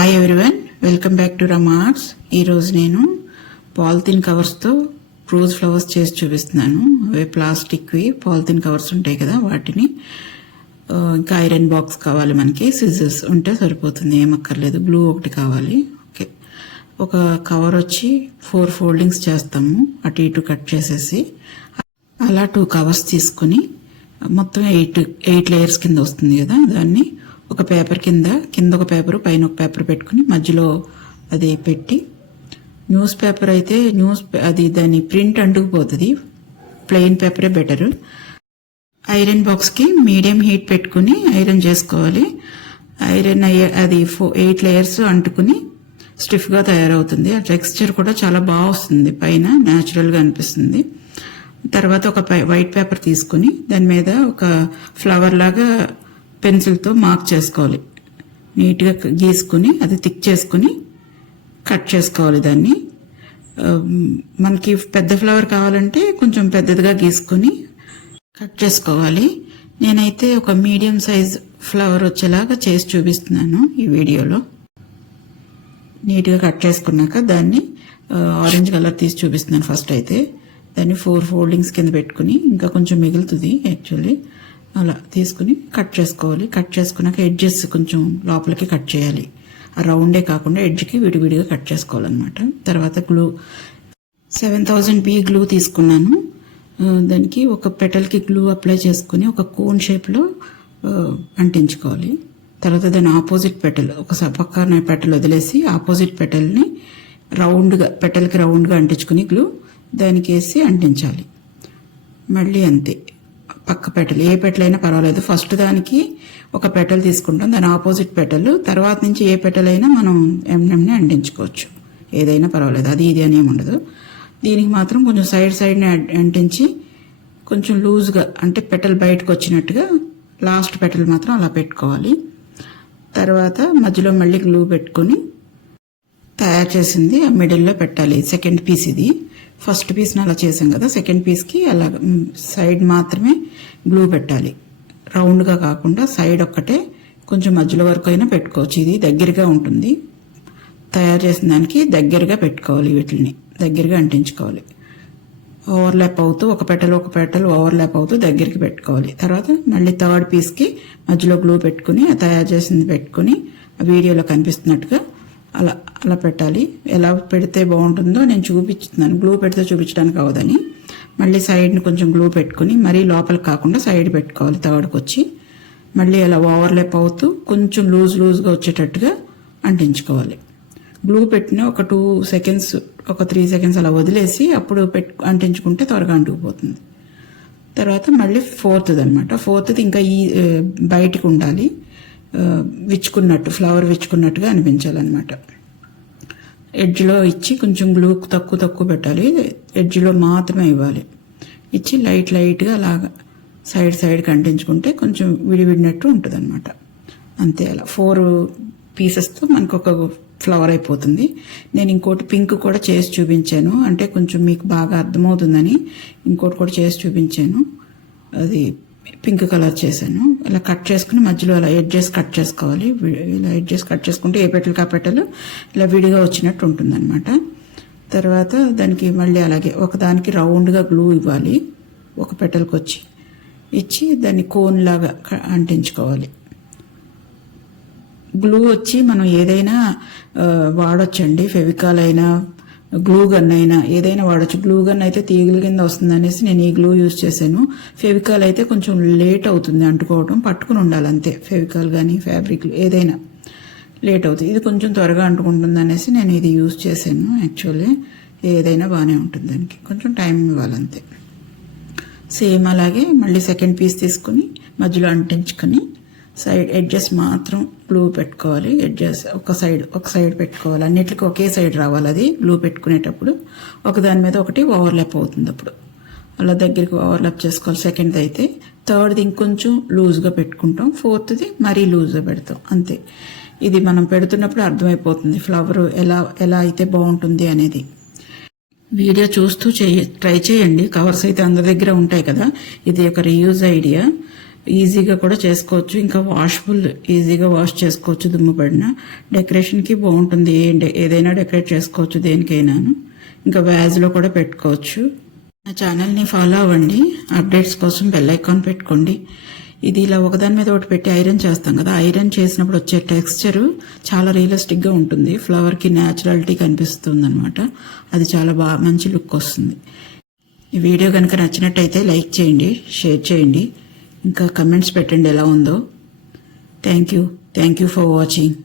Hi everyone, welcome back to రమార్ట్స్. ఈరోజు నేను పాలిథిన్ కవర్స్తో రోజ్ ఫ్లవర్స్ చేసి చూపిస్తున్నాను. అవి ప్లాస్టిక్వి పాలిథిన్ కవర్స్ ఉంటాయి కదా, వాటిని ఇంకా ఐరన్ బాక్స్ కావాలి, మనకి సిజర్స్ ఉంటే సరిపోతుంది, ఏమక్కర్లేదు. గ్లూ ఒకటి కావాలి. ఓకే, ఒక కవర్ వచ్చి 4 ఫోల్డింగ్స్ చేస్తాము, అటు ఇటు కట్ చేసేసి. అలా 2 కవర్స్ తీసుకుని మొత్తం 8 లేయర్స్ కింద వస్తుంది కదా, దాన్ని ఒక పేపర్ కింద ఒక పేపర్ పైన ఒక పేపర్ పెట్టుకుని మధ్యలో అది పెట్టి, న్యూస్ పేపర్ అయితే అది దాని ప్రింట్ అంటుకుపోతుంది, ప్లెయిన్ పేపరే బెటర్. ఐరన్ బాక్స్కి మీడియం హీట్ పెట్టుకుని ఐరన్ చేసుకోవాలి. ఐరన్ అది 8 లేయర్స్ అంటుకుని స్టిఫ్గా తయారవుతుంది. ఆ టెక్స్చర్ కూడా చాలా బాగా వస్తుంది, పైన న్యాచురల్గా అనిపిస్తుంది. తర్వాత ఒక వైట్ పేపర్ తీసుకుని దాని మీద ఒక ఫ్లవర్ లాగా పెన్సిల్తో మార్క్ చేసుకోవాలి. నీట్గా గీసుకుని అది థిక్ చేసుకుని కట్ చేసుకోవాలి. దాన్ని మనకి పెద్ద ఫ్లవర్ కావాలంటే కొంచెం పెద్దదిగా గీసుకుని కట్ చేసుకోవాలి. నేనైతే ఒక మీడియం సైజ్ ఫ్లవర్ వచ్చేలాగా చేసి చూపిస్తున్నాను ఈ వీడియోలో. నీట్గా కట్ చేసుకున్నాక దాన్ని ఆరెంజ్ కలర్ తీసి చూపిస్తున్నాను. ఫస్ట్ అయితే దాన్ని 4 ఫోల్డింగ్స్ కింద పెట్టుకుని, ఇంకా కొంచెం మిగులుతుంది యాక్చువల్లీ, అలా తీసుకుని కట్ చేసుకోవాలి. కట్ చేసుకున్నాక ఎడ్జెస్ కొంచెం లోపలికి కట్ చేయాలి, ఆ రౌండే కాకుండా ఎడ్జ్కి విడివిడిగా కట్ చేసుకోవాలన్నమాట. తర్వాత గ్లూ 7000 B గ్లూ తీసుకున్నాను. దానికి ఒక పెటల్కి గ్లూ అప్లై చేసుకుని ఒక కోన్ షేప్లో అంటించుకోవాలి. తర్వాత దాని ఆపోజిట్ పెటల్, ఒక పక్కన పెటల్ వదిలేసి ఆపోజిట్ పెటల్ని పెటల్కి రౌండ్గా అంటించుకుని గ్లూ దానికి వేసి అంటించాలి. మళ్ళీ అంతే, పక్క పెటల్ ఏ పెటల్ అయినా పర్వాలేదు. ఫస్ట్ దానికి ఒక పెటల్ తీసుకుంటాం, దాని ఆపోజిట్ పెటల్. తర్వాత నుంచి ఏ పెటల్ అయినా మనం ఎంఎంని అంటించుకోవచ్చు, ఏదైనా పర్వాలేదు, అది ఇది అని ఏమి ఉండదు. దీనికి మాత్రం కొంచెం సైడ్ని అంటించి కొంచెం లూజ్గా, అంటే పెటల్ బయటకు వచ్చినట్టుగా లాస్ట్ పెటల్ మాత్రం అలా పెట్టుకోవాలి. తర్వాత మధ్యలో మళ్ళీ గ్లూ పెట్టుకుని తయారు చేసింది ఆ మిడిల్లో పెట్టాలి. సెకండ్ పీస్ ఇది. ఫస్ట్ పీస్ని అలా చేసాం కదా, సెకండ్ పీస్కి అలా సైడ్ మాత్రమే గ్లూ పెట్టాలి, రౌండ్గా కాకుండా సైడ్ ఒక్కటే కొంచెం మధ్యలో వరకు అయినా పెట్టుకోవచ్చు. ఇది దగ్గరగా ఉంటుంది, తయారు చేసిన దానికి దగ్గరగా పెట్టుకోవాలి, వీటిని దగ్గరగా అంటించుకోవాలి. ఓవర్లాప్ అవుతూ ఒక పెటల్ ఓవర్లాప్ అవుతూ దగ్గరికి పెట్టుకోవాలి. తర్వాత మళ్ళీ థర్డ్ పీస్కి మధ్యలో గ్లూ పెట్టుకుని ఆ తయారు చేసింది పెట్టుకుని ఆ వీడియోలో కనిపిస్తున్నట్టుగా అలా పెట్టాలి. ఎలా పెడితే బాగుంటుందో నేను చూపిస్తున్నాను, గ్లూ పెడితే చూపించడానికి అవదని. మళ్ళీ సైడ్ని కొంచెం గ్లూ పెట్టుకుని మరీ లోపలికి కాకుండా సైడ్ పెట్టుకోవాలి. థర్డ్కి వచ్చి మళ్ళీ అలా ఓవర్లాప్ అవుతూ కొంచెం లూజ్గా వచ్చేటట్టుగా అంటించుకోవాలి. గ్లూ పెట్టిన ఒక 2 సెకండ్స్, ఒక 3 సెకండ్స్ అలా వదిలేసి అప్పుడు అంటించుకుంటే త్వరగా అంటుకుపోతుంది. తర్వాత మళ్ళీ ఫోర్త్ది అనమాట. ఫోర్త్ది ఇంకా ఈ బయటికి ఉండాలి, విచ్చుకున్నట్టు, ఫ్లవర్ విచ్చుకున్నట్టుగా అనిపించాలన్నమాట. ఎడ్జ్లో ఇచ్చి కొంచెం గ్లూ తక్కువ పెట్టాలి, ఎడ్జ్లో మాత్రమే ఇవ్వాలి. ఇచ్చి లైట్గా అలాగా సైడ్కి అంటించుకుంటే కొంచెం విడివిడినట్టు ఉంటుంది అనమాట. అంతే, అలా 4 పీసెస్తో మనకు ఒక ఫ్లవర్ అయిపోతుంది. నేను ఇంకోటి పింక్ కూడా చేసి చూపించాను, అంటే కొంచెం మీకు బాగా అర్థమవుతుందని ఇంకోటి కూడా చేసి చూపించాను. అది పింక్ కలర్ చేశాను. ఇలా కట్ చేసుకుని మధ్యలో అలా ఎడ్జెస్ కట్ చేసుకోవాలి. ఇలా ఎడ్జెస్ కట్ చేసుకుంటే ఏ పెటల్ పెటలు ఇలా విడిగా వచ్చినట్టు ఉంటుంది అనమాట. తర్వాత దానికి మళ్ళీ అలాగే ఒకదానికి రౌండ్గా గ్లూ ఇవ్వాలి, ఒక పెటల్కి ఇచ్చి దాన్ని కోన్ లాగా అంటించుకోవాలి. గ్లూ వచ్చి మనం ఏదైనా వాడొచ్చండి, ఫెవికాల్ అయినా గ్లూ గన్ అయినా ఏదైనా వాడచ్చు. గ్లూ గన్ అయితే తీగల కింద వస్తుంది అనేసి నేను ఈ గ్లూ యూజ్ చేశాను. ఫెవికాల్ అయితే కొంచెం లేట్ అవుతుంది అంటుకోవడం, పట్టుకుని ఉండాలి అంతే. ఫెవికాల్ కానీ ఫ్యాబ్రిక్ ఏదైనా లేట్ అవుతుంది, ఇది కొంచెం త్వరగా అంటుకుంటుంది అనేసి నేను ఇది యూజ్ చేశాను. యాక్చువల్లీ ఏదైనా బాగానే ఉంటుంది, దానికి కొంచెం టైం ఇవ్వాలంతే. సేమ్ అలాగే మళ్ళీ సెకండ్ పీస్ తీసుకుని మధ్యలో అంటించుకొని సైడ్ ఎడ్జెస్ మాత్రం గ్లూ పెట్టుకోవాలి. ఎడ్జెస్ ఒక సైడ్ పెట్టుకోవాలి, అన్నిటికీ ఒకే సైడ్ రావాలి. అది గ్లూ పెట్టుకునేటప్పుడు ఒకదాని మీద ఒకటి ఓవర్లాప్ అవుతుంది, అప్పుడు అలా దగ్గరికి ఓవర్లాప్ చేసుకోవాలి. సెకండ్ది అయితే, థర్డ్ది ఇంకొంచెం లూజ్గా పెట్టుకుంటాం, ఫోర్త్ది మరీ లూజ్గా పెడతాం, అంతే. ఇది మనం పెడుతున్నప్పుడు అర్థమైపోతుంది ఫ్లవర్ ఎలా అయితే బాగుంటుంది అనేది. వీడియో చూస్తూ ట్రై చేయండి. కవర్స్ అయితే అందరి దగ్గర ఉంటాయి కదా, ఇది ఒక రీయూజ్ ఐడియా. ఈజీగా కూడా చేసుకోవచ్చు. ఇంకా వాషబుల్, ఈజీగా వాష్ చేసుకోవచ్చు. దుమ్ము పడిన డెకరేషన్కి బాగుంటుంది. ఏదైనా డెకరేట్ చేసుకోవచ్చు దేనికైనాను. ఇంకా వ్యాజ్లో కూడా పెట్టుకోవచ్చు. నా ఛానల్ని ఫాలో అవ్వండి. అప్డేట్స్ కోసం బెల్ ఐకాన్ పెట్టుకోండి. ఇది ఇలా ఒకదాని మీద ఒకటి పెట్టి ఐరన్ చేస్తాం కదా, ఐరన్ చేసినప్పుడు వచ్చే టెక్స్చర్ చాలా రియలిస్టిక్గా ఉంటుంది. ఫ్లవర్కి న్యాచురాలిటీ కనిపిస్తుంది అనమాట. అది చాలా మంచి లుక్ వస్తుంది. ఈ వీడియో కనుక నచ్చినట్టయితే లైక్ చేయండి, షేర్ చేయండి, ఇంకా కమెంట్స్ పెట్టండి ఎలా ఉందో. Thank you for watching.